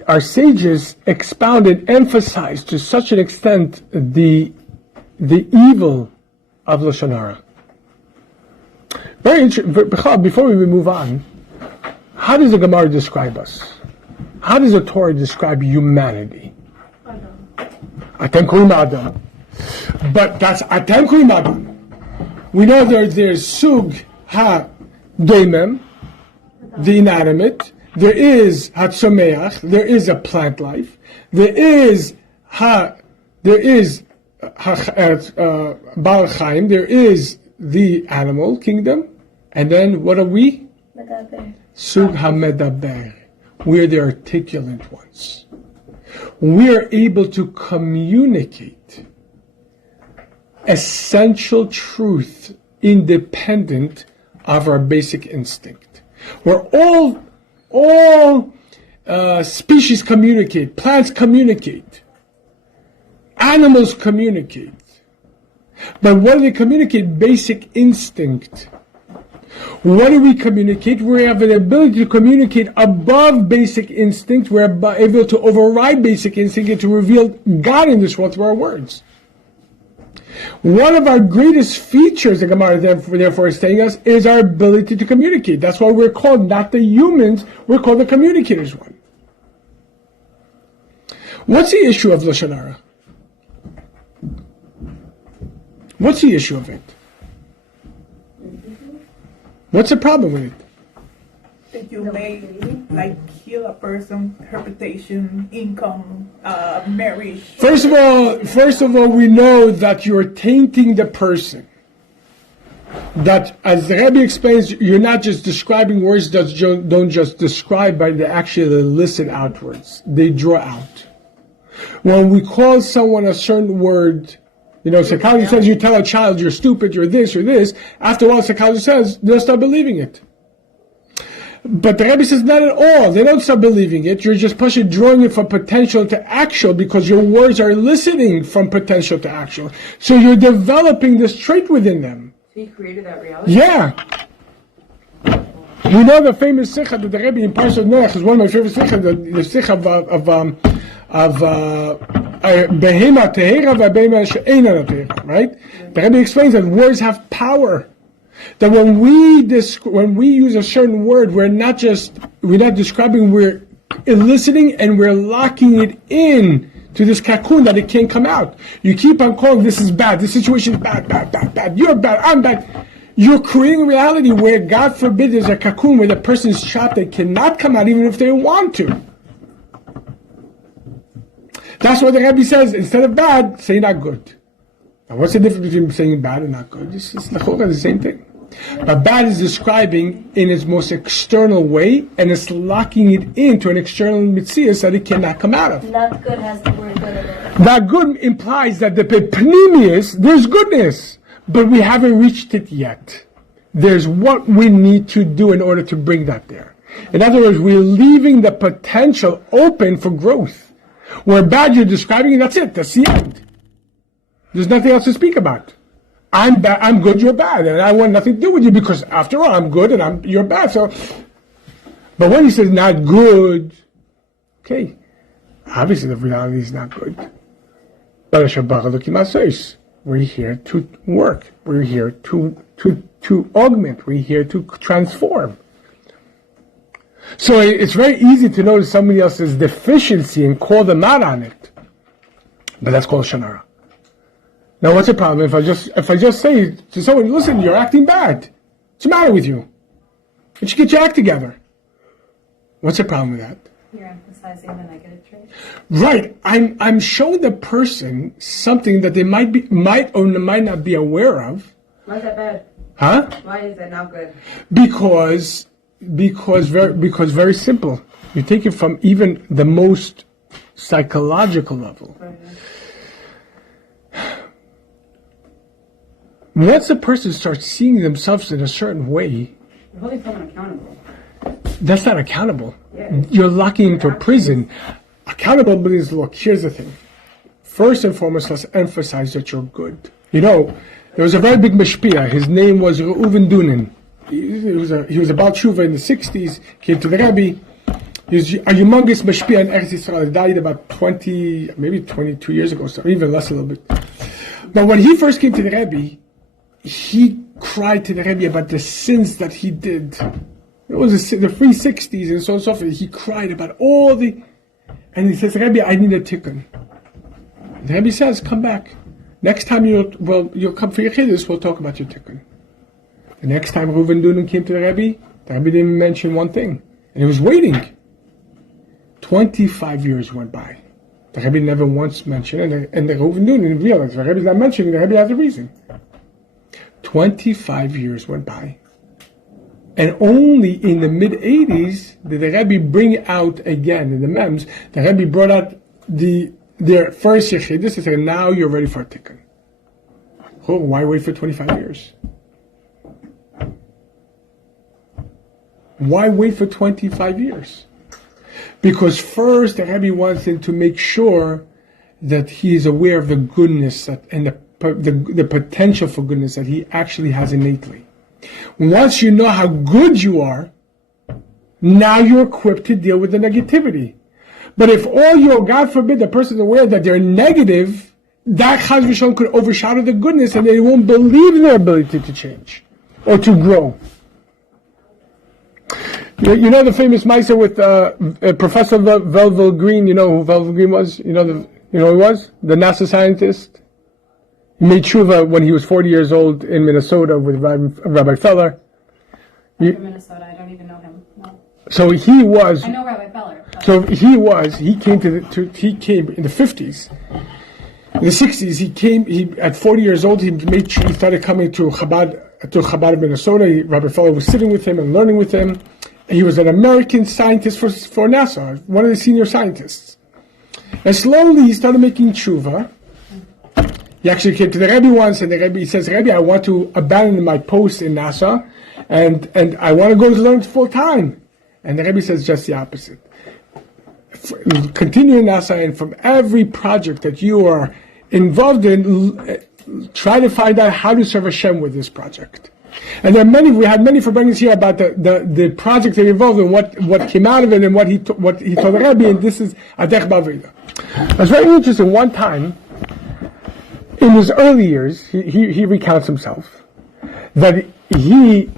Our sages expound and emphasize to such an extent the evil of Lashon Hara. Very interesting. Before we move on, how does the Gemara describe us? How does the Torah describe humanity? Atem korim Adam. But that's Atem korim Adam. We know there's Sug ha-Doimem, the inanimate. There is ha-Tzomeach, there is a plant life. There is Baal Chaim, there is the animal kingdom. And then what are we? Medaber. Sug ha-Medaber. We're the articulate ones. We're able to communicate essential truth independent of our basic instinct. Where all species communicate, plants communicate, animals communicate. But what do they communicate? Basic instinct. What do we communicate? We have an ability to communicate above basic instinct. We're able to override basic instinct and to reveal God in this world through our words. One of our greatest features, the Gemara therefore is telling us, is our ability to communicate. That's why we're called not the humans, we're called the communicators one. What's the issue of Lashon Hara? What's the issue of it? What's the problem with it? That you may kill a person, reputation, income, marriage. First of all, we know that you're tainting the person. That, as the Rebbe explains, you're not just describing words that don't just describe, but they actually elicit outwards. They draw out. When we call someone a certain word, psychology says you tell a child you're stupid, you're this, after a while psychology says they'll start believing it. But the Rebbe says not at all. They don't start believing it. You're just drawing it from potential to actual because your words are eliciting from potential to actual. So you're developing this trait within them. He created that reality? Yeah. We know the famous sikha that the Rebbe in Parshat Noach is one of my favorite sikha, the sikha of behema tehera v'behema she'eina tehera, right? The Rebbe explains that words have power. That when we use a certain word, we're not describing, we're eliciting and we're locking it in to this cocoon that it can't come out. You keep on calling, this is bad, this situation is bad, you're bad, I'm bad. You're creating a reality where, God forbid, there's a cocoon where the person is trapped, they cannot come out even if they want to. That's what the Rebbe says, instead of bad, say not good. Now what's the difference between saying bad and not good? It's the same thing. But bad is describing in its most external way, and it's locking it into an external mitzias that it cannot come out of. Not good has the word good in it. That good implies that the pneumius, there's goodness, but we haven't reached it yet. There's what we need to do in order to bring that there. In other words, we're leaving the potential open for growth. Where bad you're describing it, that's it, that's the end. There's nothing else to speak about. I'm bad, I'm good, you're bad, and I want nothing to do with you because after all, I'm good and you're bad. So, but when he says not good, okay, obviously the reality is not good. But we're here to work. We're here to augment. We're here to transform. So it's very easy to notice somebody else's deficiency and call them out on it. But that's called Lashon Hara. Now, what's the problem if I just say to someone, listen, you're acting bad. What's the matter with you? You should get your act together. What's the problem with that? You're emphasizing the negative traits. Right. I'm showing the person something that they might or might not be aware of. Why is that bad? Huh? Why is that not good? Because very simple. You take it from even the most psychological level. Once a person starts seeing themselves in a certain way, You're holding someone accountable. that's not accountable. Yeah. You're locking into a prison. Accountability is, look, here's the thing. First and foremost, let's emphasize that you're good. You know, there was a very big mashpia. His name was Reuven Dunin. He was about Tshuva in the 60s, came to the Rebbe. He was a humongous mashpia in Eretz Yisrael. He died about maybe 22 years ago, so even less a little bit. But when he first came to the Rebbe, he cried to the Rebbe about the sins that he did. It was the free 60s and so on and so forth. He cried about all the... And he says, Rebbe, I need a tikkun. The Rebbe says, come back. Next time you'll come for your chiddush, we'll talk about your tikkun. The next time Reuven Dunin came to the Rebbe didn't mention one thing. And he was waiting. 25 years went by. The Rebbe never once mentioned it. And the Reuven Dunin realized the Rebbe's not mentioning, the Rebbe has a reason. 25 years went by. And only in the mid-80s did the Rebbe bring out again, in the Mems, the Rebbe brought out their first Yechidus and said, now you're ready for a tikkun. Oh, why wait for 25 years? Why wait for 25 years? Because first the Rebbe wants him to make sure that he is aware of the goodness and the potential for goodness that he actually has innately. Once you know how good you are, now you're equipped to deal with the negativity. But if God forbid, the person is aware that they're negative, that Chaz v'Shalom could overshadow the goodness and they won't believe in their ability to change or to grow. You know the famous Meiser with Professor Velvel Green. You know who Velvel Green was? You know who he was? The NASA scientist. He made tshuva when he was 40 years old in Minnesota with Rabbi Feller. From Minnesota, I don't even know him. No. So he was. I know Rabbi Feller. So he came he came in the 50s. In the 60s, he at 40 years old, he started coming to Chabad of Minnesota. Rabbi Feller was sitting with him and learning with him. He was an American scientist for NASA, one of the senior scientists. And slowly he started making tshuva. He actually came to the Rebbe once, and the Rebbe says, Rebbe, I want to abandon my post in NASA, and I want to go to learn full time. And the Rebbe says just the opposite. Continue in NASA, and from every project that you are involved in, try to find out how to serve Hashem with this project. And there are we had many forbearings here about the project that involved and what came out of it and what he told the Rebbe, and this is Adech Bavida. It was very interesting. One time, in his early years, he recounts himself that he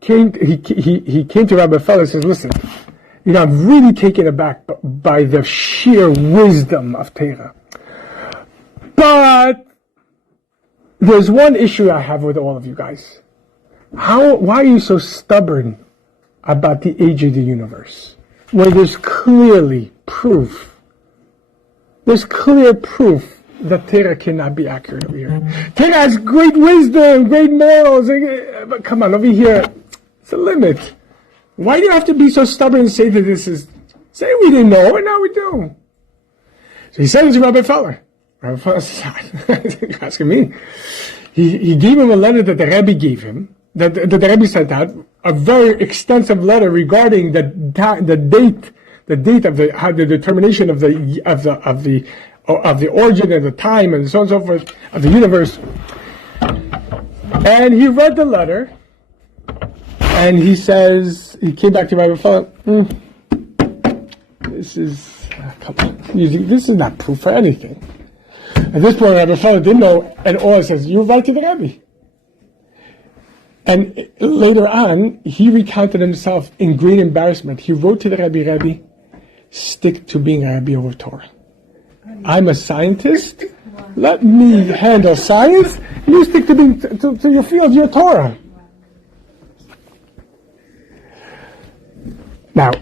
came to Rabbi Feller and says, listen, I'm really taken aback by the sheer wisdom of Torah. But there's one issue I have with all of you guys. Why are you so stubborn about the age of the universe? Where there's clearly proof. There's clear proof that Torah cannot be accurate over here. Torah has great wisdom, great morals. But come on, over here, it's a limit. Why do you have to be so stubborn and say that this is... Say we didn't know, and now we do. So he said it to Rabbi Feller. Rabbi Feller says, you're asking me. He gave him a letter that the Rebbe gave him, that the Rebbe sent out, a very extensive letter regarding the date of the determination of the origin and the time and so on and so forth of the universe. And he read the letter, and he says, he came back to Rabbi Feller, this is not proof for anything. At this point, Rabbi Feller didn't know, and all it says, you write to the Rebbe. And later on, he recounted himself in great embarrassment. He wrote to the Rebbe, stick to being a Rebbe over Torah. I'm a scientist. Let me handle science. You stick to your field, your Torah. Now,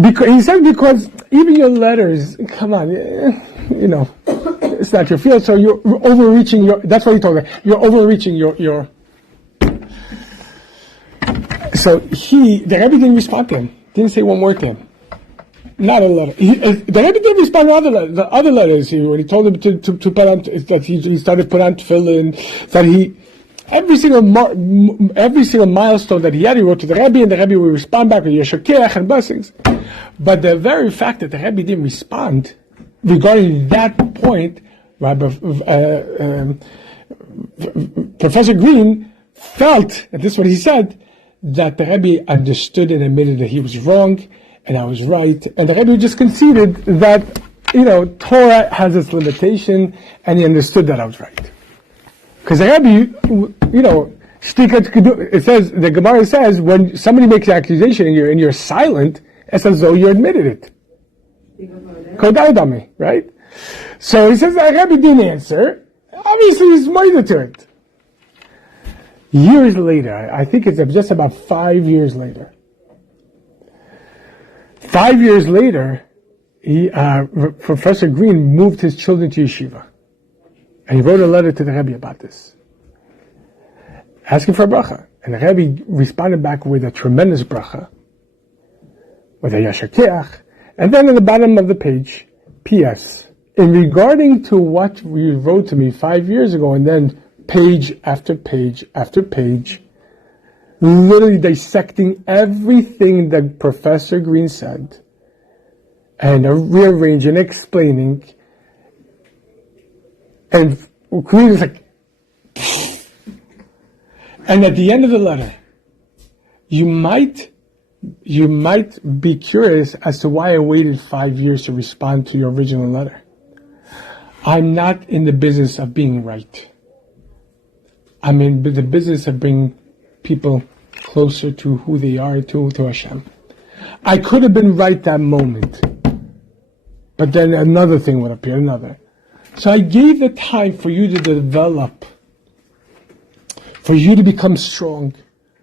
Because he said, because even your letters, come on, it's not your field, so you're overreaching that's what he told me, you're overreaching your. So the Rebbe didn't respond to him, didn't say one word to him. Not a letter. The Rebbe didn't respond to the other letters. When he told him to put on, that he started put on tefillin, that every single milestone that he had, he wrote to the Rebbe, and the Rebbe would respond back with Yeshakech and blessings. But the very fact that the Rebbe didn't respond regarding that point, Professor Green felt, and this is what he said, that the Rebbe understood and admitted that he was wrong and I was right, and the Rebbe just conceded that Torah has its limitation, and he understood that I was right. Because the Rebbe, it says, the Gemara says, when somebody makes an accusation and you're silent, it's as though you admitted it. Kodaudami, right? So he says the Rebbe didn't answer. Obviously, he's minded to it. Years later, I think it's just about 5 years later. 5 years later, Professor Green moved his children to yeshiva. And he wrote a letter to the Rebbe about this, asking for a bracha. And the Rebbe responded back with a tremendous bracha, with a yashakeach. And then at the bottom of the page, P.S. In regarding to what you wrote to me 5 years ago, and then page after page after page, literally dissecting everything that Professor Green said, and rearranging, explaining, and Green was like, and at the end of the letter, you might be curious as to why I waited 5 years to respond to your original letter. I'm not in the business of being right. I'm in the business of bringing people closer to who they are, to Hashem. I could have been right that moment, but then another thing would appear, So I gave the time for you to develop, for you to become strong,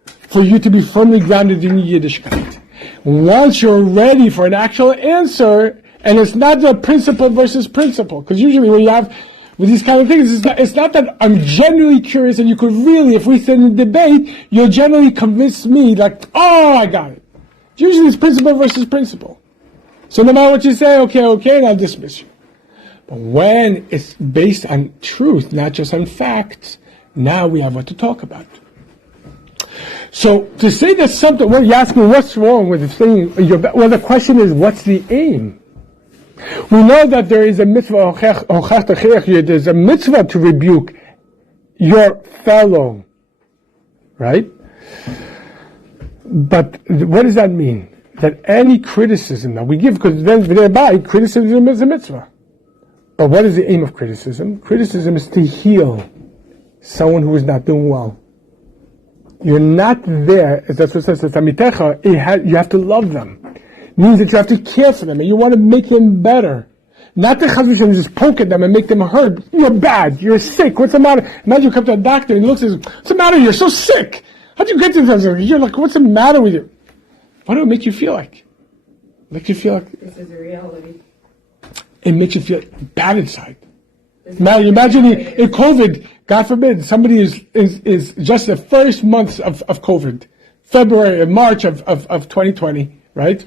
for you to be firmly grounded in Yiddishkeit. Once you're ready for an actual answer, and it's not the principle versus principle, because usually when you have with these kind of things, it's not that I'm genuinely curious and you could really, if we sit in a debate, you'll generally convince me like, I got it. Usually it's principle versus principle. So no matter what you say, okay, and I'll dismiss you. But when it's based on truth, not just on facts, now we have what to talk about. So to say that something, well, you ask me what's wrong with the thing, well, the question is, what's the aim? We know that there is a mitzvah, there's a mitzvah to rebuke your fellow, right? But what does that mean? That any criticism that we give, because then thereby criticism is a mitzvah. But what is the aim of criticism? Criticism is to heal someone who is not doing well. You're not there, as that's what it says, you have to love them. It means that you have to care for them and you want to make them better. Not to just poke at them and make them hurt. You're bad, you're sick, what's the matter? Imagine you come to a doctor and he looks and says, what's the matter? You're so sick. How'd you get to this? You're like, what's the matter with you? What do it make you feel like? Makes you feel like This is a reality. it makes you feel bad inside. Now imagine in COVID, God forbid, somebody is just the first months of COVID, February and March of 2020, right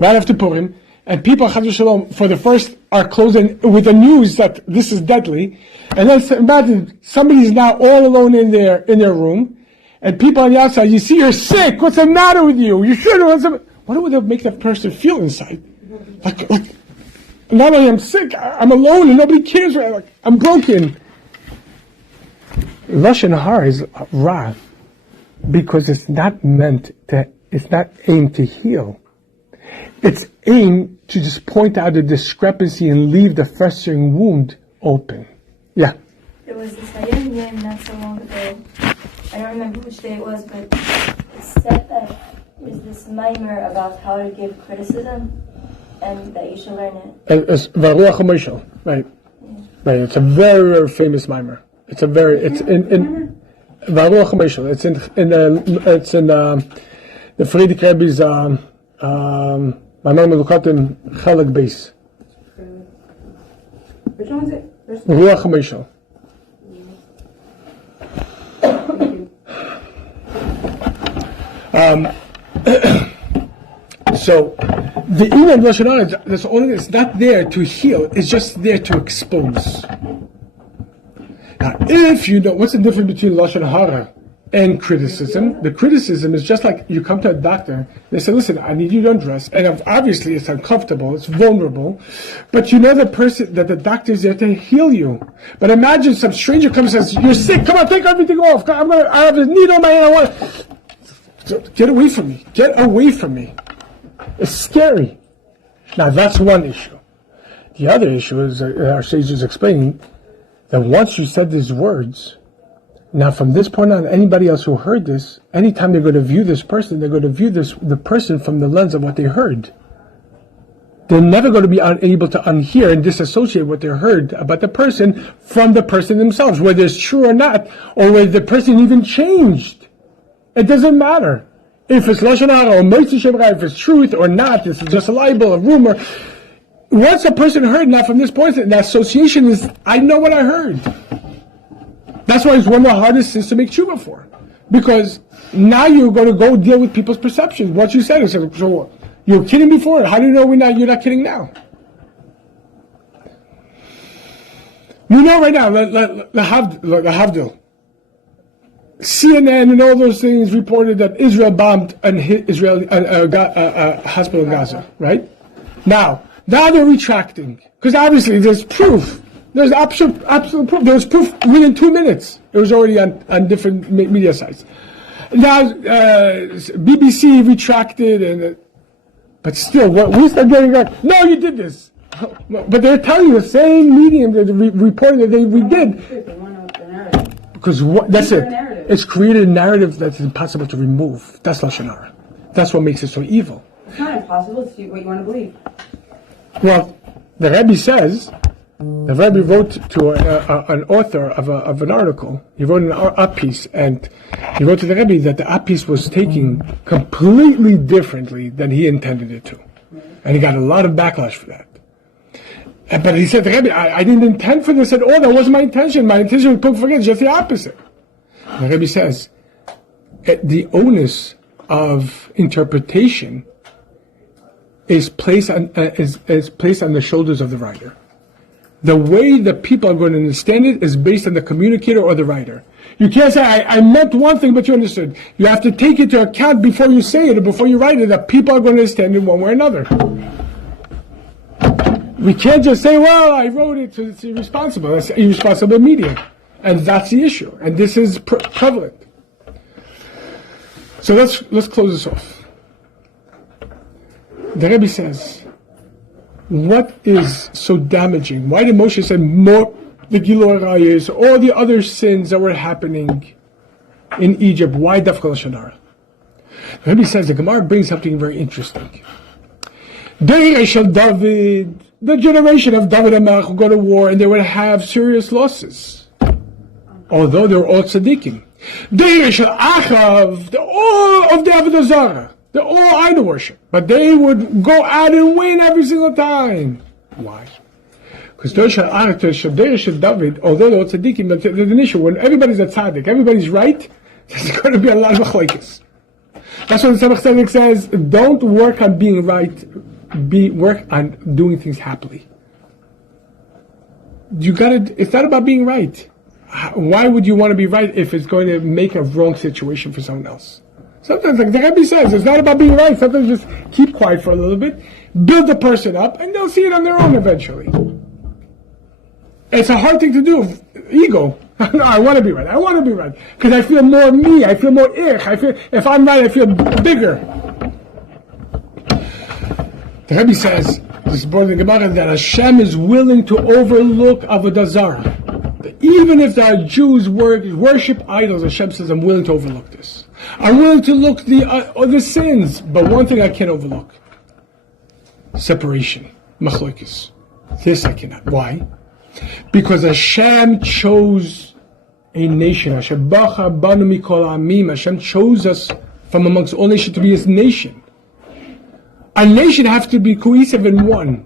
after Purim, and people, Chas v'Shalom, for the first are closing with the news that this is deadly, and then imagine somebody's now all alone in their room, and people on the outside, you see you're sick, what's the matter with you? You should have. What would that make that person feel inside? Like not only I'm sick, I'm alone and nobody cares. Like, I'm broken. Lashon Hara is ra, because it's not aimed to heal. It's aimed to just point out a discrepancy and leave the festering wound open. Yeah. There was this Hayom game not so long ago. I don't remember which day it was, but it said that there's this mimer about how to give criticism and that you should learn it. It's Varuach HaMoshel, right? Right. It's a very, very famous mimer. It's in Varuach HaMoshel. It's in the Friedrich Rebbe's מאמר מלוקותם חלק בייס. Which one is it? First רוח המשל. So, the Iman Lashon Hara, that's only, it's not there to heal, it's just there to expose. Now, if you know, what's the difference between Lashon Hara and criticism? The criticism is just like you come to a doctor, they say, listen, I need you to undress, and obviously it's uncomfortable, it's vulnerable, but you know the person, that the doctor is there to heal you. But imagine some stranger comes and says, you're sick, come on, take everything off, I have a needle in my hand, I want so, get away from me, get away from me. It's scary. Now that's one issue. The other issue is, our sage is explaining, that once you said these words, now from this point on, anybody else who heard this, anytime they're going to view this person, they're going to view the person from the lens of what they heard. They're never going to be able to unhear and disassociate what they heard about the person from the person themselves, whether it's true or not, or whether the person even changed. It doesn't matter. If it's Lashon Hara or Moitzi Shem Ra, if it's truth or not, this is just a libel, a rumor. Once a person heard, now from this point, the association is, I know what I heard. That's why it's one of the hardest things to make tshuva for. Because now you're going to go deal with people's perceptions. What you said, so you were kidding before, how do you know you're not kidding now? You know right now, the Havdil. CNN and all those things reported that Israel bombed an Israeli hospital in Gaza, right? Now they're retracting because obviously there's proof. There's absolute proof. There was proof within 2 minutes. It was already on different media sites. Now BBC retracted, but still, we start getting like, no, you did this. But they're telling you the same medium that reporting that we did. They want to know the narrative. Because that's it. Narrative. It's created a narrative that's impossible to remove. That's Lashon Hara. That's what makes it so evil. It's not impossible. It's what you want to believe. Well, the Rebbe says, the Rebbe wrote to an author of an article. He wrote an op piece, and he wrote to the Rebbe that the op piece was taken completely differently than he intended it to. And he got a lot of backlash for that. But he said to the Rebbe, I didn't intend for this at all. That wasn't my intention. My intention was to forget, just the opposite. The Rebbe says, the onus of interpretation is placed on the shoulders of the writer. The way that people are going to understand it is based on the communicator or the writer. You can't say, I meant one thing, but you understood. You have to take into account before you say it or before you write it that people are going to understand it one way or another. We can't just say, well, I wrote it, so it's irresponsible. That's irresponsible media. And that's the issue. And this is prevalent. So let's close this off. The Rebbe says, what is so damaging? Why did Moshe say more the Gilui Arayos, all the other sins that were happening in Egypt? Why Dafka Lashon Hara? The Rebbe says the Gemara brings something very interesting. David, the generation of David and Melech, would go to war and they would have serious losses, although they were all tzaddikim. Achav, all of the Avodah Zarah, they're all idol worship, but they would go out and win every single time. Why? Because David, although they're all tzaddikim, there's an issue when everybody's a tzaddik, everybody's right. There's going to be a lot of machlokes. That's what the Samach Tzedek says. Don't work on being right. Work on doing things happily. It's not about being right. Why would you want to be right if it's going to make a wrong situation for someone else? Sometimes, like the Rebbe says, it's not about being right. Sometimes just keep quiet for a little bit, build the person up, and they'll see it on their own eventually. It's a hard thing to do. Ego. No, I want to be right. I want to be right. Because I feel more me. I feel more ich. If I'm right, I feel bigger. The Rebbe says, this is part of the Gemara, that Hashem is willing to overlook Avodah Zarah. Even if the Jews worship idols, Hashem says, I'm willing to overlook this. I'm willing to look the sins, but one thing I can't overlook. Separation. Machlokes. This I cannot. Why? Because Hashem chose a nation. Hashem chose us from amongst all nations to be His nation. A nation has to be cohesive and one.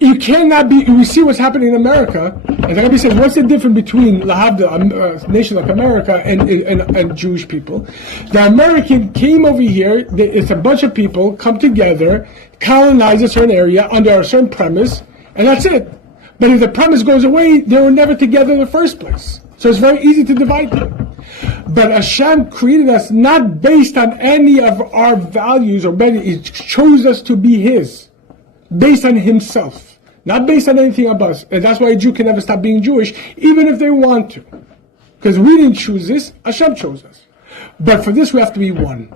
You cannot be. We see what's happening in America. As the Rabbi says, what's the difference between a nation like America and Jewish people? The American came over here. It's a bunch of people come together, colonize a certain area under a certain premise, and that's it. But if the premise goes away, they were never together in the first place. So it's very easy to divide them. But Hashem created us not based on any of our values or better. He chose us to be His, based on Himself, not based on anything about us. And that's why a Jew can never stop being Jewish, even if they want to. Because we didn't choose this, Hashem chose us. But for this we have to be one.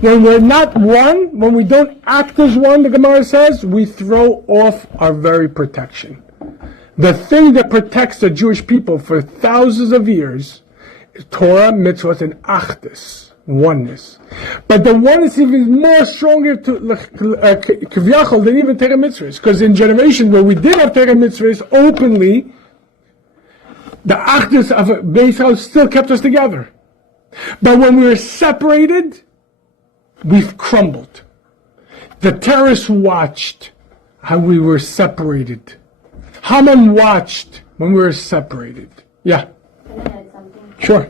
When we're not one, when we don't act as one, the Gemara says, we throw off our very protection. The thing that protects the Jewish people for thousands of years is Torah, mitzvot, and achdus, oneness. But the oneness is even more stronger to kvyachol than even Torah mitzvahs. Because in generations where we did have Torah mitzvahs openly, the achdus of Beis Yisrael still kept us together. But when we were separated, we've crumbled. The terrorists watched how we were separated. Haman watched when we were separated. Yeah. Can I add something? Sure.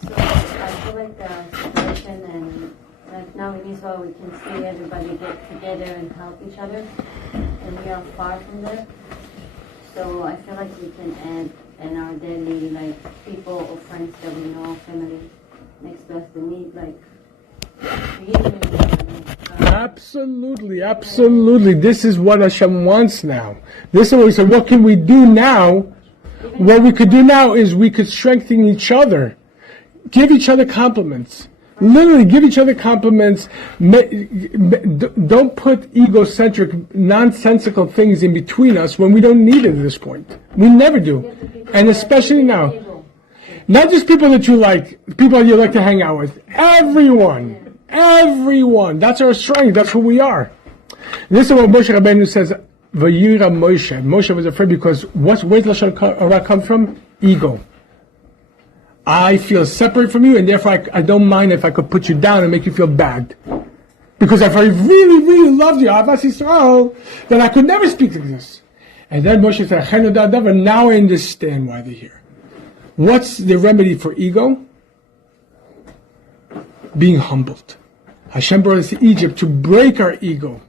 So I feel like the situation and like now in Israel we can see everybody get together and help each other, and we are far from there. So I feel like we can add in our daily people or friends that we know, family next to us that need Absolutely, absolutely. This is what Hashem wants now. This is what He said. What can we do now? What we could do now is we could strengthen each other, give each other compliments. Literally, give each other compliments. Don't put egocentric, nonsensical things in between us when we don't need it at this point. We never do, and especially now. Not just people that you like, people you like to hang out with. Everyone. That's our strength. That's who we are. This is what Moshe Rabbeinu says. Vayira Moshe. Moshe was afraid because where's Lashon Hara come from? Ego. I feel separate from you, and therefore I don't mind if I could put you down and make you feel bad. Because if I really, really loved you, Ahavas Yisrael, then I could never speak like this. And then Moshe said, now I understand why they're here. What's the remedy for ego? Being humbled. Hashem brought us to Egypt to break our ego.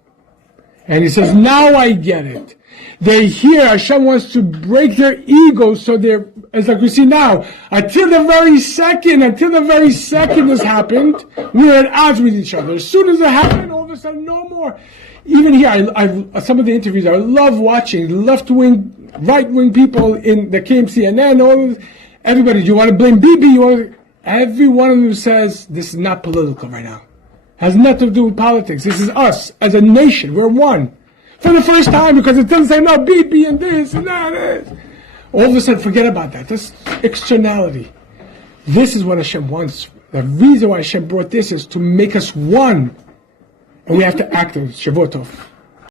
And He says, now I get it. They hear Hashem wants to break their ego so they're, as like we see now, until the very second this happened, we were at odds with each other. As soon as it happened, all of a sudden, no more. Even here, I some of the interviews I love watching, left-wing, right-wing people in the CNN, all of this. Everybody, do you want to blame Bibi? Every one of them says, this is not political right now. Has nothing to do with politics. This is us as a nation. We're one. For the first time, because it doesn't say, no, Bibi and this and that. All of a sudden, forget about that. That's externality. This is what Hashem wants. The reason why Hashem brought this is to make us one. And we have to act as Shavuot Tov.